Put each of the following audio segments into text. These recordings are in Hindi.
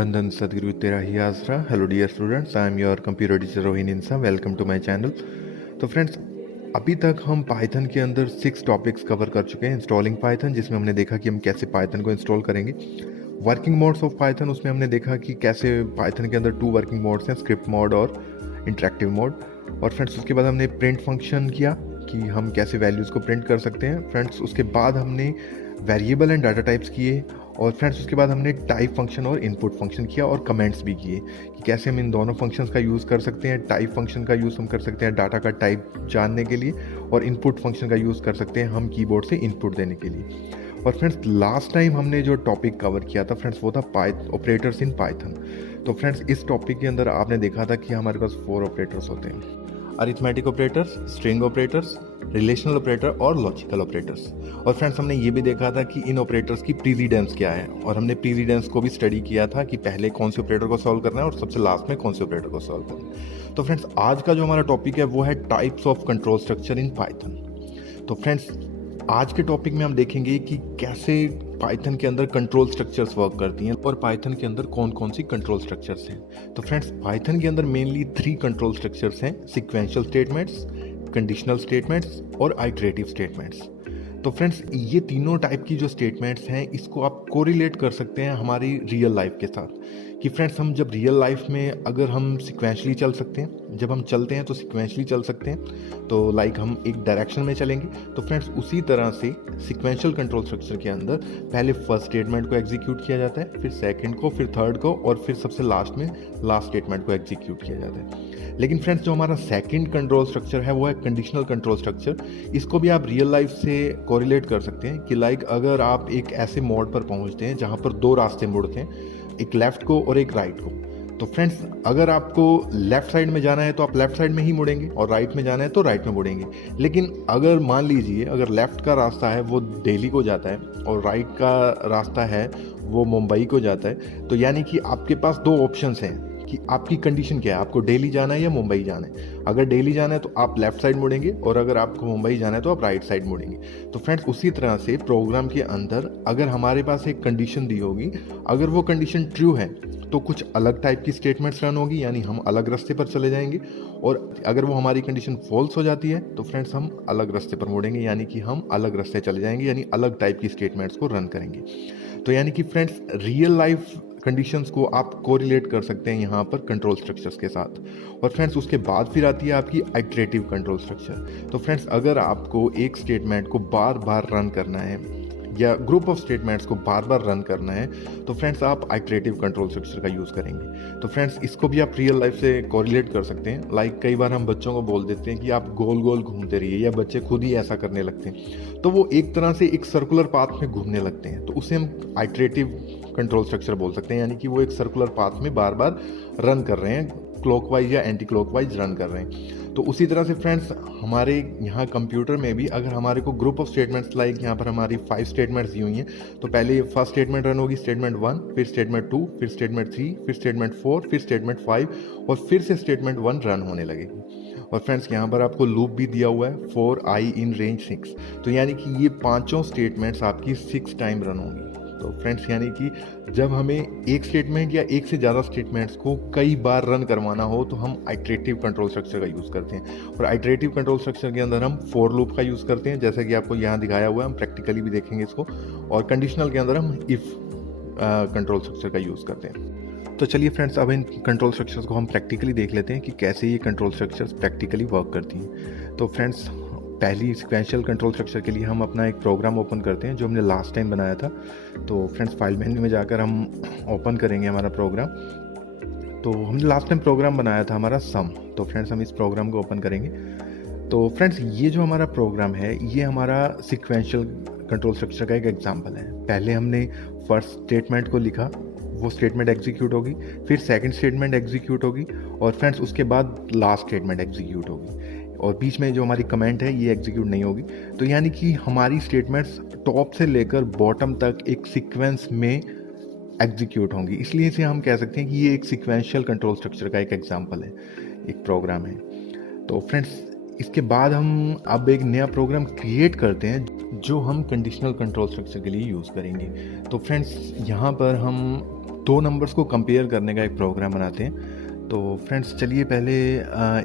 धन धन सदगुरु तेरा ही आसरा। Hello dear students, I am your computer teacher Rohin Insa. Welcome to my channel. तो फ्रेंड्स, अभी तक हम पाइथन के अंदर 6 टॉपिक्स कवर कर चुके हैं। इंस्टॉलिंग पाइथन, जिसमें हमने देखा कि हम कैसे पाइथन को इंस्टॉल करेंगे। वर्किंग मोड्स ऑफ पाइथन, उसमें हमने देखा कि कैसे पाइथन के अंदर 2 वर्किंग मोड्स हैं, स्क्रिप्ट मोड और इंटरेक्टिव मोड। और फ्रेंड्स, उसके बाद हमने प्रिंट फंक्शन किया कि हम कैसे वैल्यूज़ को प्रिंट कर सकते हैं। फ्रेंड्स, उसके बाद हमने वेरिएबल एंड डाटा टाइप्स किए। और फ्रेंड्स, उसके बाद हमने टाइप फंक्शन और इनपुट फंक्शन किया और कमेंट्स भी किए कि कैसे हम इन दोनों फंक्शंस का यूज़ कर सकते हैं। टाइप फंक्शन का यूज़ हम कर सकते हैं डाटा का टाइप जानने के लिए, और इनपुट फंक्शन का यूज़ कर सकते हैं हम कीबोर्ड से इनपुट देने के लिए। और फ्रेंड्स, लास्ट टाइम हमने जो टॉपिक कवर किया था फ्रेंड्स, वो था ऑपरेटर्स इन पाइथन। तो फ्रेंड्स, इस टॉपिक के अंदर आपने देखा था कि हमारे पास 4 ऑपरेटर्स होते हैं: arithmetic operators, string operators, relational operator और लॉजिकल ऑपरेटर्स। और फ्रेंड्स, हमने ये भी देखा था कि इन ऑपरेटर्स की प्रीसिडेंस क्या है, और हमने प्रीसिडेंस को भी स्टडी किया था कि पहले कौन से ऑपरेटर को सॉल्व करना है और सबसे लास्ट में कौन से ऑपरेटर को सॉल्व करना है। तो फ्रेंड्स, आज का जो हमारा टॉपिक है वो है types of control structure in Python. तो फ्रेंड्स, आज के टॉपिक में हम देखेंगे कि कैसे पाइथन के अंदर कंट्रोल स्ट्रक्चर्स वर्क करती हैं और पाइथन के अंदर कौन कौन सी कंट्रोल स्ट्रक्चर्स हैं। तो फ्रेंड्स, पाइथन के अंदर मेनली 3 कंट्रोल स्ट्रक्चर्स हैं: सीक्वेंशियल स्टेटमेंट्स, कंडीशनल स्टेटमेंट्स और आइटरेटिव स्टेटमेंट्स। तो फ्रेंड्स, ये तीनों टाइप की जो स्टेटमेंट्स हैं, इसको आप कोरिलेट कर सकते हैं हमारी रियल लाइफ के साथ। कि फ्रेंड्स, हम जब रियल लाइफ में अगर हम सिक्वेंशली चल सकते हैं, जब हम चलते हैं तो सिक्वेंशली चल सकते हैं, तो लाइक हम एक डायरेक्शन में चलेंगे। तो फ्रेंड्स, उसी तरह से सिक्वेंशियल कंट्रोल स्ट्रक्चर के अंदर पहले फर्स्ट स्टेटमेंट को एग्जीक्यूट किया जाता है, फिर सेकंड को, फिर थर्ड को, और फिर सबसे लास्ट में लास्ट स्टेटमेंट को एग्जीक्यूट किया जाता है। लेकिन फ्रेंड्स, जो हमारा सेकंड कंट्रोल स्ट्रक्चर है वो है कंडीशनल कंट्रोल स्ट्रक्चर। इसको भी आप रियल लाइफ से कोरिलेट कर सकते हैं कि लाइक अगर आप एक ऐसे मोड पर पहुंचते हैं जहां पर 2 रास्ते मुड़ते हैं, एक लेफ्ट को और एक राइट को। तो फ्रेंड्स, अगर आपको लेफ्ट साइड में जाना है तो आप लेफ्ट साइड में ही मुड़ेंगे, और राइट में जाना है तो राइट में मुड़ेंगे। लेकिन अगर मान लीजिए अगर लेफ्ट का रास्ता है वो दिल्ली को जाता है और राइट का रास्ता है वो मुंबई को जाता है, तो यानी कि आपके पास 2 ऑप्शंस हैं कि आपकी कंडीशन क्या है, आपको दिल्ली जाना है या मुंबई जाना है। अगर दिल्ली जाना है तो आप लेफ्ट साइड मुड़ेंगे, और अगर आपको मुंबई जाना है तो आप राइट साइड मुड़ेंगे। तो फ्रेंड्स, उसी तरह से प्रोग्राम के अंदर अगर हमारे पास एक कंडीशन दी होगी, अगर वो कंडीशन ट्रू है तो कुछ अलग टाइप की स्टेटमेंट्स रन होगी, यानी हम अलग रास्ते पर चले जाएंगे। और अगर वो हमारी कंडीशन फॉल्स हो जाती है तो फ्रेंड्स, हम अलग रास्ते पर मुड़ेंगे, यानी कि हम अलग रास्ते चले जाएंगे, यानी अलग टाइप की स्टेटमेंट्स को रन करेंगे। तो यानी कि फ्रेंड्स, रियल लाइफ कंडीशंस को आप कोरिलेट कर सकते हैं यहाँ पर कंट्रोल स्ट्रक्चर्स के साथ। और फ्रेंड्स, उसके बाद फिर आती है आपकी आइटरेटिव कंट्रोल स्ट्रक्चर। तो फ्रेंड्स, अगर आपको एक स्टेटमेंट को बार बार रन करना है या ग्रुप ऑफ स्टेटमेंट्स को बार बार रन करना है, तो फ्रेंड्स आप आइटरेटिव कंट्रोल स्ट्रक्चर का यूज़ करेंगे। तो फ्रेंड्स, इसको भी आप रियल लाइफ से कोरिलेट कर सकते हैं। लाइक कई बार हम बच्चों को बोल देते हैं कि आप गोल गोल घूमते रहिए, या बच्चे खुद ही ऐसा करने लगते हैं, तो वो एक तरह से एक सर्कुलर पाथ में घूमने लगते हैं। तो उसे हम आइटरेटिव कंट्रोल स्ट्रक्चर बोल सकते हैं, यानी कि वो एक सर्कुलर पाथ में बार बार रन कर रहे हैं, क्लॉकवाइज या एंटी क्लॉकवाइज रन कर रहे हैं। तो उसी तरह से फ्रेंड्स, हमारे यहाँ कंप्यूटर में भी अगर हमारे को ग्रुप ऑफ स्टेटमेंट्स, लाइक यहाँ पर हमारी 5 स्टेटमेंट्स दी हुई हैं, तो पहले फर्स्ट स्टेटमेंट रन होगी, स्टेटमेंट 1, फिर स्टेटमेंट 2, फिर स्टेटमेंट 3, फिर स्टेटमेंट 4, फिर स्टेटमेंट 5, और फिर से स्टेटमेंट 1 रन होने लगेगी। और फ्रेंड्स, यहाँ पर आपको लूप भी दिया हुआ है, 4 i इन रेंज 6। तो यानी कि ये पांचों स्टेटमेंट्स आपकी 6 टाइम रन होंगी। तो फ्रेंड्स, यानी कि जब हमें एक स्टेटमेंट या एक से ज़्यादा स्टेटमेंट्स को कई बार रन करवाना हो तो हम आइटरेटिव कंट्रोल स्ट्रक्चर का यूज़ करते हैं। और आइटरेटिव कंट्रोल स्ट्रक्चर के अंदर हम फॉर लूप का यूज़ करते हैं, जैसा कि आपको यहाँ दिखाया हुआ है, हम प्रैक्टिकली भी देखेंगे इसको। और कंडीशनल के अंदर हम इफ़ कंट्रोल स्ट्रक्चर का यूज़ करते हैं। तो चलिए फ्रेंड्स, अब इन कंट्रोल स्ट्रक्चर्स को हम प्रैक्टिकली देख लेते हैं कि कैसे ये कंट्रोल स्ट्रक्चर्स प्रैक्टिकली वर्क करती हैं। तो फ्रेंड्स, पहली सिक्वेंशियल कंट्रोल स्ट्रक्चर के लिए हम अपना एक प्रोग्राम ओपन करते हैं जो हमने लास्ट टाइम बनाया था। तो फ्रेंड्स, फाइल मेन्यू में जाकर हम ओपन करेंगे हमारा प्रोग्राम। तो हमने लास्ट टाइम प्रोग्राम बनाया था हमारा सम। तो फ्रेंड्स, हम इस प्रोग्राम को ओपन करेंगे। तो फ्रेंड्स, ये जो हमारा प्रोग्राम है ये हमारा सिक्वेंशियल कंट्रोल स्ट्रक्चर का एक एग्जाम्पल है। पहले हमने फर्स्ट स्टेटमेंट को लिखा, वो स्टेटमेंट एग्जीक्यूट होगी, फिर सेकंड स्टेटमेंट एग्जीक्यूट होगी, और फ्रेंड्स उसके बाद लास्ट स्टेटमेंट एग्जीक्यूट होगी, और बीच में जो हमारी कमेंट है ये एग्जीक्यूट नहीं होगी। तो यानी कि हमारी स्टेटमेंट्स टॉप से लेकर बॉटम तक एक सीक्वेंस में एग्जीक्यूट होंगी। इसलिए इसे हम कह सकते हैं कि ये एक सीक्वेंशियल कंट्रोल स्ट्रक्चर का एक एग्जांपल है, एक प्रोग्राम है। तो फ्रेंड्स, इसके बाद हम अब एक नया प्रोग्राम क्रिएट करते हैं जो हम कंडीशनल कंट्रोल स्ट्रक्चर के लिए यूज़ करेंगे। तो फ्रेंड्स, यहाँ पर हम दो नंबर्स को कंपेयर करने का एक प्रोग्राम बनाते हैं। तो फ्रेंड्स चलिए पहले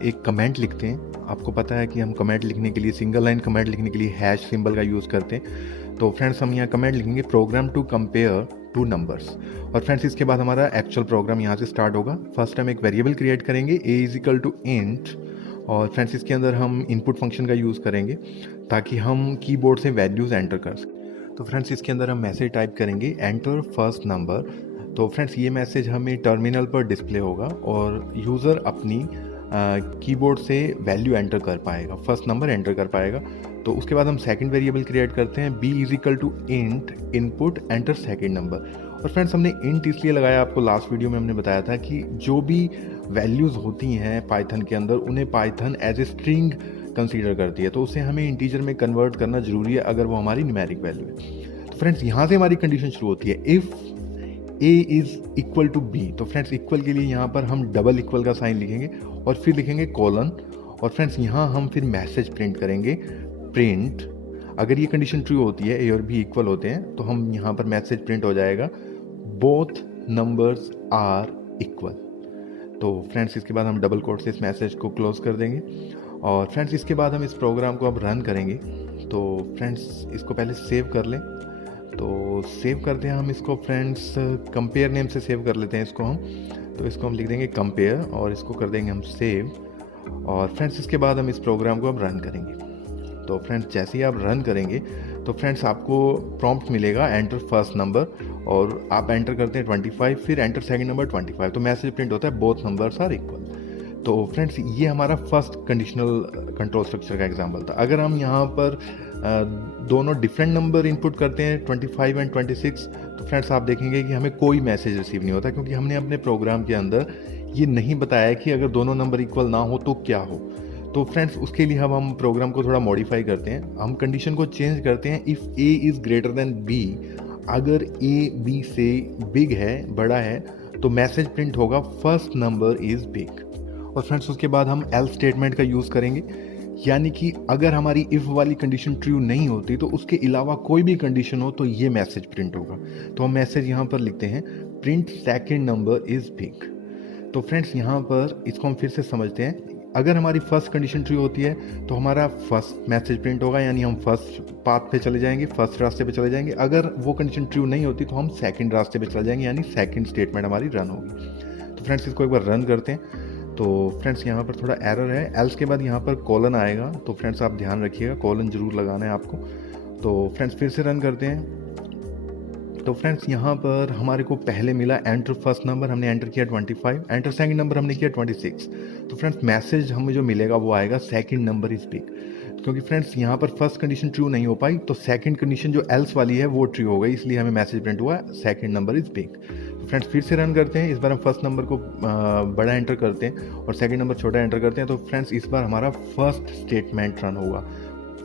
एक कमेंट लिखते हैं। आपको पता है कि हम कमेंट लिखने के लिए, सिंगल लाइन कमेंट लिखने के लिए हैश सिंबल का यूज़ करते हैं। तो फ्रेंड्स हम यहाँ कमेंट लिखेंगे program to compare two numbers. और फ्रेंड्स इसके बाद हमारा एक्चुअल प्रोग्राम यहाँ से स्टार्ट होगा। फर्स्ट हम एक वेरिएबल क्रिएट करेंगे a is equal to int, और फ्रेंड्स इसके अंदर हम इनपुट फंक्शन का यूज़ करेंगे ताकि हम कीबोर्ड से वैल्यूज़ एंटर कर सकें। तो फ्रेंड्स इसके अंदर हम मैसेज टाइप करेंगे एंटर फर्स्ट नंबर। तो फ्रेंड्स ये मैसेज हमें टर्मिनल पर डिस्प्ले होगा और यूज़र अपनी कीबोर्ड से वैल्यू एंटर कर पाएगा, फर्स्ट नंबर एंटर कर पाएगा। तो उसके बाद हम सेकंड वेरिएबल क्रिएट करते हैं b is equal to int input enter second number. और फ्रेंड्स हमने इंट इसलिए लगाया, आपको लास्ट वीडियो में हमने बताया था कि जो भी वैल्यूज़ होती हैं पाइथन के अंदर उन्हें python as a string consider करती है, तो उसे हमें इंटीजर में कन्वर्ट करना जरूरी है अगर वो हमारी न्यूमेरिक वैल्यू है। तो फ्रेंड्स यहाँ से हमारी कंडीशन शुरू होती है if a is equal to b। तो फ्रेंड्स इक्वल के लिए यहाँ पर हम डबल इक्वल का साइन लिखेंगे और फिर लिखेंगे कॉलन। और फ्रेंड्स यहाँ हम फिर मैसेज प्रिंट करेंगे प्रिंट। अगर ये कंडीशन ट्रू होती है, a और b इक्वल होते हैं, तो हम यहाँ पर मैसेज प्रिंट हो जाएगा बोथ नंबर्स आर इक्वल। तो फ्रेंड्स इसके बाद हम डबल कोट से इस मैसेज को क्लोज कर देंगे। और फ्रेंड्स इसके बाद हम इस प्रोग्राम को अब रन करेंगे। तो फ्रेंड्स इसको पहले सेव कर लें। तो सेव करते हैं हम इसको फ्रेंड्स कंपेयर नेम से सेव कर लेते हैं इसको हम। तो इसको हम लिख देंगे कंपेयर और इसको कर देंगे हम सेव। और फ्रेंड्स इसके बाद हम इस प्रोग्राम को अब रन करेंगे। तो फ्रेंड्स जैसे ही आप रन करेंगे तो फ्रेंड्स आपको प्रॉम्प्ट मिलेगा एंटर फर्स्ट नंबर, और आप एंटर करते हैं 25, फिर एंटर सेकंड नंबर 25। तो मैसेज प्रिंट होता है बोथ नंबर्स आर इक्वल। तो फ्रेंड्स ये हमारा फर्स्ट कंडीशनल कंट्रोल स्ट्रक्चर का एग्जांपल था। अगर हम यहाँ पर दोनों डिफरेंट नंबर इनपुट करते हैं 25 एंड 26, तो फ्रेंड्स आप देखेंगे कि हमें कोई मैसेज रिसीव नहीं होता, क्योंकि हमने अपने प्रोग्राम के अंदर ये नहीं बताया कि अगर दोनों नंबर इक्वल ना हो तो क्या हो। तो फ्रेंड्स उसके लिए हम प्रोग्राम को थोड़ा मॉडिफाई करते हैं, हम कंडीशन को चेंज करते हैं if a is greater than b। अगर a b से बिग है, बड़ा है, तो मैसेज प्रिंट होगा फर्स्ट नंबर इज़ बिग। और फ्रेंड्स उसके बाद हम एल्स स्टेटमेंट का यूज़ करेंगे, यानी कि अगर हमारी इफ़ वाली कंडीशन ट्रू नहीं होती तो उसके अलावा कोई भी कंडीशन हो तो ये मैसेज प्रिंट होगा। तो हम मैसेज यहाँ पर लिखते हैं print second number is big. तो फ्रेंड्स यहाँ पर इसको हम फिर से समझते हैं। अगर हमारी फर्स्ट कंडीशन ट्रू होती है तो हमारा फर्स्ट मैसेज प्रिंट होगा, यानी हम फर्स्ट पाथ पे चले जाएंगे, फर्स्ट रास्ते पे चले जाएंगे। अगर वो कंडीशन ट्रू नहीं होती तो हम सेकंड रास्ते पे चले जाएंगे, यानी सेकंड स्टेटमेंट हमारी रन होगी। तो फ्रेंड्स इसको एक बार रन करते हैं। तो फ्रेंड्स यहाँ पर थोड़ा एरर है, एल्स के बाद यहाँ पर कॉलन आएगा। तो फ्रेंड्स आप ध्यान रखिएगा, कॉलन जरूर लगाना है आपको। तो फ्रेंड्स फिर से रन करते हैं। तो फ्रेंड्स यहाँ पर हमारे को पहले मिला एंटर फर्स्ट नंबर, हमने एंटर किया 25, एंटर सेकंड नंबर हमने किया 26। तो फ्रेंड्स मैसेज हमें जो मिलेगा वो आएगा सेकंड नंबर इज बिग, क्योंकि फ्रेंड्स यहाँ पर फर्स्ट कंडीशन ट्रू नहीं हो पाई, तो सेकंड कंडीशन जो एल्स वाली है वो ट्रू हो गई, इसलिए हमें मैसेज प्रिंट हुआ सेकंड नंबर इज बिग। तो फ्रेंड्स फिर से रन करते हैं। इस बार हम फर्स्ट नंबर को बड़ा एंटर करते हैं और सेकंड नंबर छोटा एंटर करते हैं। तो फ्रेंड्स इस बार हमारा फर्स्ट स्टेटमेंट रन होगा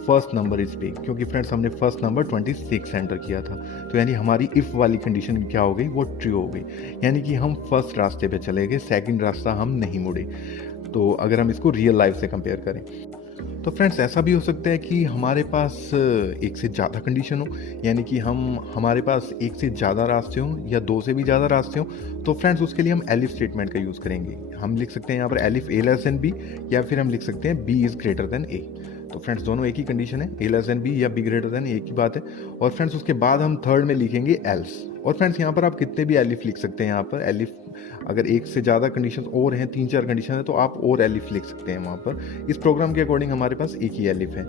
फर्स्ट नंबर इज बिग, क्योंकि फ्रेंड्स हमने फर्स्ट नंबर 26 एंटर किया था। तो यानी हमारी इफ़ वाली कंडीशन क्या हो गई, वो ट्रू हो गई, यानी कि हम फर्स्ट रास्ते पे चले गए, सेकंड रास्ता हम नहीं मुड़े। तो अगर हम इसको रियल लाइफ से कंपेयर करें तो फ्रेंड्स ऐसा भी हो सकता है कि हमारे पास एक से ज़्यादा कंडीशन हो, यानी कि हमारे पास एक से ज़्यादा रास्ते हों या दो से भी ज़्यादा रास्ते हों। तो फ्रेंड्स उसके लिए हम एलिफ स्टेटमेंट का यूज़ करेंगे। हम लिख सकते हैं यहाँ पर elif a less than b, या फिर हम लिख सकते हैं b is greater than a। तो फ्रेंड्स दोनों एक ही कंडीशन है, a लेस देन b या b ग्रेटर देन a, एक ही बात है। और फ्रेंड्स उसके बाद हम थर्ड में लिखेंगे एल्स। और फ्रेंड्स यहाँ पर आप कितने भी एलिफ लिख सकते हैं। यहाँ पर एलिफ अगर एक से ज़्यादा कंडीशन और हैं, 3-4 कंडीशन है, तो आप और एलिफ लिख सकते हैं वहाँ पर। इस प्रोग्राम के अकॉर्डिंग हमारे पास एक ही एलिफ है।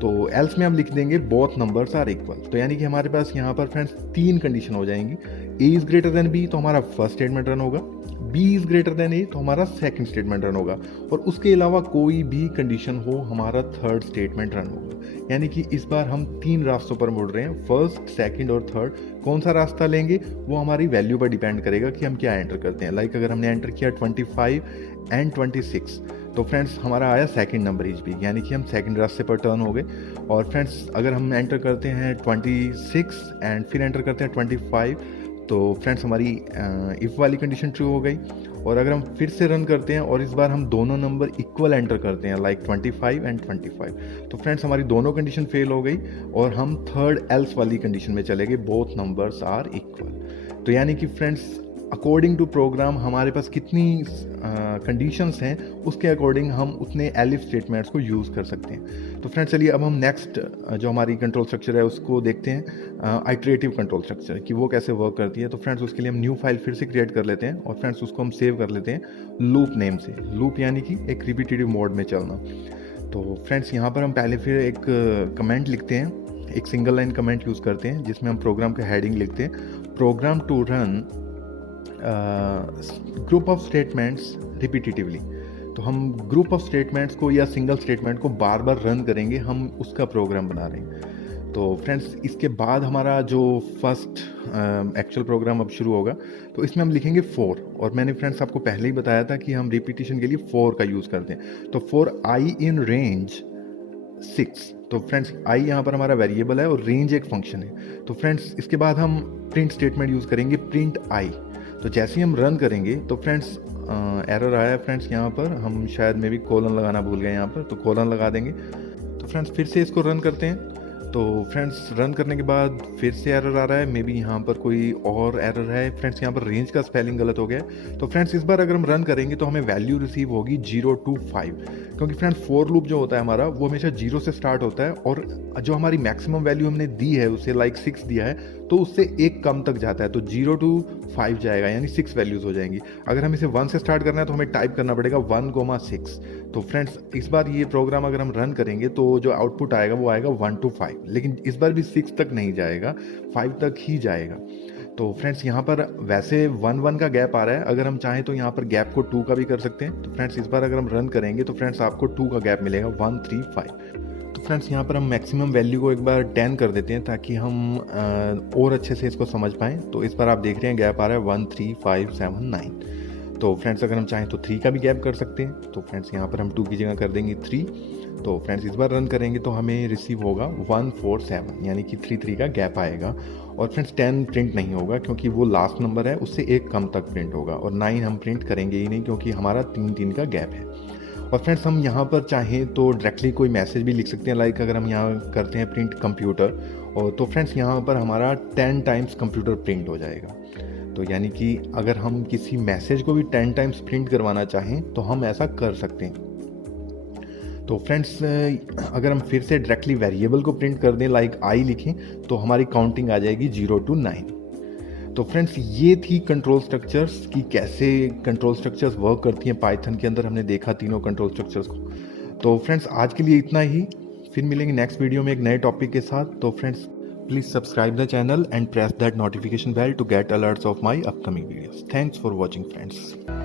तो एल्स में हम लिख देंगे बोथ नंबर्स आर इक्वल। तो यानी कि हमारे पास यहाँ पर फ्रेंड्स 3 कंडीशन हो जाएंगी। a is greater than b तो हमारा फर्स्ट स्टेटमेंट रन होगा, b is greater than a तो हमारा सेकंड स्टेटमेंट रन होगा, और उसके अलावा कोई भी कंडीशन हो हमारा थर्ड स्टेटमेंट रन होगा। यानी कि इस बार हम 3 रास्तों पर मुड़ रहे हैं, फर्स्ट, सेकंड और थर्ड। कौन सा रास्ता लेंगे वो हमारी वैल्यू पर डिपेंड करेगा कि हम क्या एंटर करते हैं। लाइक अगर हमने एंटर किया 25 एंड 26 तो फ्रेंड्स हमारा आया सेकंड नंबर इज बिग, यानी कि हम सेकंड रास्ते पर टर्न हो गए। और फ्रेंड्स अगर हम एंटर करते हैं 26 एंड फिर एंटर करते हैं 25 तो फ्रेंड्स हमारी इफ़ वाली कंडीशन ट्रू हो गई। और अगर हम फिर से रन करते हैं और इस बार हम दोनों नंबर इक्वल एंटर करते हैं, लाइक 25 एंड 25, तो फ्रेंड्स हमारी दोनों कंडीशन फेल हो गई और हम थर्ड एल्स वाली कंडीशन में चले गए, बोथ नंबर्स आर इक्वल। तो यानी कि फ्रेंड्स अकॉर्डिंग टू प्रोग्राम हमारे पास कितनी कंडीशंस हैं, उसके अकॉर्डिंग हम उतने एलिफ स्टेटमेंट्स को यूज़ कर सकते हैं। तो फ्रेंड्स चलिए अब हम नेक्स्ट जो हमारी कंट्रोल स्ट्रक्चर है उसको देखते हैं, आइट्रेटिव कंट्रोल स्ट्रक्चर कि वो कैसे वर्क करती है। तो फ्रेंड्स उसके लिए हम न्यू फाइल फिर से क्रिएट कर लेते हैं और फ्रेंड्स उसको हम सेव कर लेते हैं लूप नेम से। लूप यानी कि एक रिपीटेटिव मोड में चलना। तो फ्रेंड्स यहाँ पर हम पहले फिर एक कमेंट लिखते हैं, एक सिंगल लाइन कमेंट यूज़ करते हैं जिसमें हम प्रोग्राम का हेडिंग लिखते हैं, program to run group of statements repetitively. तो हम ग्रुप ऑफ स्टेटमेंट्स को या सिंगल स्टेटमेंट को बार बार रन करेंगे, हम उसका प्रोग्राम बना रहे हैं। तो फ्रेंड्स इसके बाद हमारा जो फर्स्ट एक्चुअल प्रोग्राम अब शुरू होगा, तो इसमें हम लिखेंगे 4। और मैंने फ्रेंड्स आपको पहले ही बताया था कि हम रिपीटिशन के लिए 4 का यूज़ करते हैं। तो फॉर आई इन रेंज 6। तो फ्रेंड्स आई यहाँ पर हमारा वेरिएबल है और रेंज एक फंक्शन है। तो फ्रेंड्स इसके बाद हम प्रिंट स्टेटमेंट यूज़ करेंगे, प्रिंट आई। तो जैसे ही हम रन करेंगे तो फ्रेंड्स एरर आया है फ्रेंड्स, यहाँ पर हम शायद में भी कोलन लगाना भूल गए यहाँ पर, तो कोलन लगा देंगे। तो फ्रेंड्स फिर से इसको रन करते हैं। तो फ्रेंड्स रन करने के बाद फिर से एरर आ रहा है, मे बी यहाँ पर कोई और एरर है फ्रेंड्स, यहाँ पर रेंज का स्पेलिंग गलत हो गया है। तो फ्रेंड्स इस बार अगर हम रन करेंगे तो हमें वैल्यू रिसीव होगी 0 to 5, क्योंकि फ्रेंड्स फॉर लूप जो होता है हमारा वो हमेशा 0 से स्टार्ट होता है और जो हमारी मैक्सिमम वैल्यू हमने दी है उसे लाइक 6 दिया है, तो उससे एक कम तक जाता है। तो 0 to 5 जाएगा, यानी 6 वैल्यूज हो जाएंगी। अगर हम इसे 1 से स्टार्ट करना है तो हमें टाइप करना पड़ेगा 1,6। तो फ्रेंड्स इस बार ये प्रोग्राम अगर हम रन करेंगे तो जो आउटपुट आएगा वो आएगा 1 to 5, लेकिन इस बार भी 6 तक नहीं जाएगा, 5 तक ही जाएगा। तो फ्रेंड्स यहाँ पर वैसे 1 का गैप आ रहा है, अगर हम चाहें तो यहाँ पर गैप को 2 का भी कर सकते हैं। तो फ्रेंड्स इस बार अगर हम रन करेंगे तो फ्रेंड्स आपको 2 का गैप मिलेगा, 1 3 5। तो फ्रेंड्स यहाँ पर हम मैक्सिमम वैल्यू को एक बार 10 कर देते हैं ताकि हम और अच्छे से इसको समझ पाएँ। तो इस बार आप देख रहे हैं गैप आ रहा है 1 3 5 7 9। तो फ्रेंड्स अगर हम चाहें तो 3 का भी गैप कर सकते हैं। तो फ्रेंड्स यहाँ पर हम 2 की जगह कर देंगे 3। तो फ्रेंड्स इस बार रन करेंगे तो हमें रिसीव होगा 1 4 7, यानी कि 3 का गैप आएगा। और फ्रेंड्स 10 प्रिंट नहीं होगा क्योंकि वो लास्ट नंबर है, उससे एक कम तक प्रिंट होगा। और 9 हम प्रिंट करेंगे ही नहीं क्योंकि हमारा 3 का गैप है। और फ्रेंड्स हम यहाँ पर चाहें तो डायरेक्टली कोई मैसेज भी लिख सकते हैं, लाइक अगर हम यहाँ करते हैं प्रिंट कंप्यूटर, और तो फ्रेंड्स यहाँ पर हमारा 10 टाइम्स कंप्यूटर प्रिंट हो जाएगा। तो यानी कि अगर हम किसी मैसेज को भी 10 टाइम्स प्रिंट करवाना चाहें तो हम ऐसा कर सकते हैं। तो फ्रेंड्स अगर हम फिर से डायरेक्टली वेरिएबल को प्रिंट कर दें, लाइक आई लिखें, तो हमारी काउंटिंग आ जाएगी 0 to 9। तो फ्रेंड्स ये थी कंट्रोल स्ट्रक्चर्स कि कैसे कंट्रोल स्ट्रक्चर्स वर्क करती हैं पाइथन के अंदर। हमने देखा तीनों कंट्रोल स्ट्रक्चर्स को। तो फ्रेंड्स आज के लिए इतना ही, फिर मिलेंगे नेक्स्ट वीडियो में एक नए टॉपिक के साथ। तो friends please subscribe the channel and press that notification bell to get alerts of my upcoming videos. Thanks for watching friends.